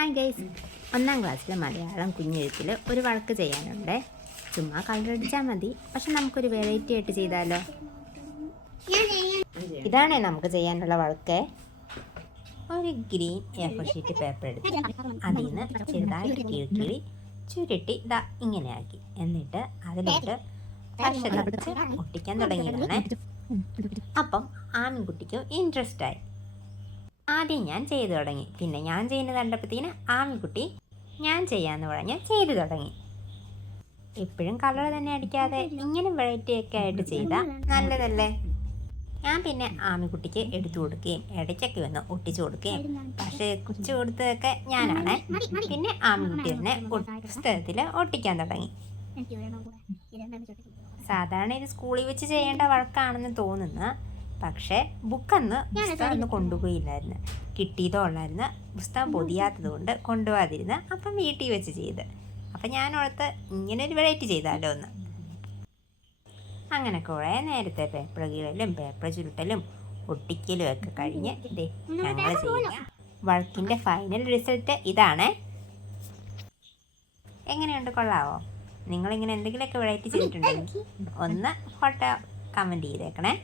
Hi guys, 1ാം ക്ലാസ്സിലെ മലയാളം കുഞ്ഞെഴുത്തിൽ ഒരു വഴക്ക് ചെയ്യാനുണ്ട്. ചുമ്മാ കളറടിച്ചാൽ മതി, പക്ഷെ നമുക്കൊരു വെറൈറ്റി ആയിട്ട് ചെയ്താലോ? ഇതാണേ നമുക്ക് ചെയ്യാനുള്ള വഴക്ക്. ഒരു ഗ്രീൻ A4 ഷീറ്റ് പേപ്പർ എടുത്ത് അതിൽ നിന്ന് ചെറുതായിട്ട് കീഴ്ക്കിളി ചുരുട്ടി ഇതാ ഇങ്ങനെയാക്കി, എന്നിട്ട് അതിലോട്ട് അക്ഷരച്ച് ഒട്ടിക്കാൻ തുടങ്ങിയതാണ്. അപ്പം ആമിൻകുട്ടിക്കും ഇൻട്രസ്റ്റ് ആയി. ആദ്യം ഞാൻ ചെയ്തു തുടങ്ങി. പിന്നെ ഞാൻ ചെയ്യുന്നത് കണ്ടപ്പോഴത്തേന് ആമിൻകുട്ടി ഞാൻ ചെയ്യാമെന്ന് പറഞ്ഞ് ചെയ്തു തുടങ്ങി. എപ്പോഴും കളർ തന്നെ അടിക്കാതെ ഇങ്ങനെ വെറൈറ്റി ഒക്കെ ആയിട്ട് ചെയ്താൽ നല്ലതല്ലേ? ഞാൻ പിന്നെ ആമിൻകുട്ടിക്ക് എടുത്തു കൊടുക്കുകയും ഇടയ്ക്കൊക്കെ വന്ന് ഒട്ടിച്ചു കൊടുക്കുകയും, പക്ഷേ കുച്ചു കൊടുത്തതൊക്കെ ഞാനാണ്. പിന്നെ ആമിൻകുട്ടി തന്നെ പുസ്തകത്തിൽ ഒട്ടിക്കാൻ തുടങ്ങി. സാധാരണ ഇത് സ്കൂളിൽ വെച്ച് ചെയ്യേണ്ട വഴക്കാണെന്ന് തോന്നുന്നു. പക്ഷേ ബുക്കന്ന് പുസ്തകം ഒന്ന് കൊണ്ടുപോയില്ലായിരുന്നു. കിട്ടിയതോ ഉള്ളായിരുന്നു, പുസ്തകം പൊതിയാത്തത് കൊണ്ട് കൊണ്ടുപോകാതിരുന്ന്. അപ്പം വീട്ടിൽ വെച്ച് ചെയ്ത്. അപ്പം ഞാൻ ഓർത്ത് ഇങ്ങനെ ഒരു വെറൈറ്റി ചെയ്താലോ എന്ന്. അങ്ങനെ കുറേ നേരത്തെ പേപ്പർ കീറലും പേപ്പർ ചുരുട്ടലും ഒട്ടിക്കലും ഒക്കെ കഴിഞ്ഞ് ഇതേ ഞങ്ങൾ ചെയ്യുക വഴക്കിൻ്റെ ഫൈനൽ റിസൾട്ട് ഇതാണ്. എങ്ങനെയുണ്ട്, കൊള്ളാവോ? നിങ്ങളിങ്ങനെ എന്തെങ്കിലുമൊക്കെ വെറൈറ്റി ചെയ്തിട്ടുണ്ടെങ്കിൽ ഒന്ന് ഫോട്ടോ കമൻറ്റ് ചെയ്തേക്കണേ.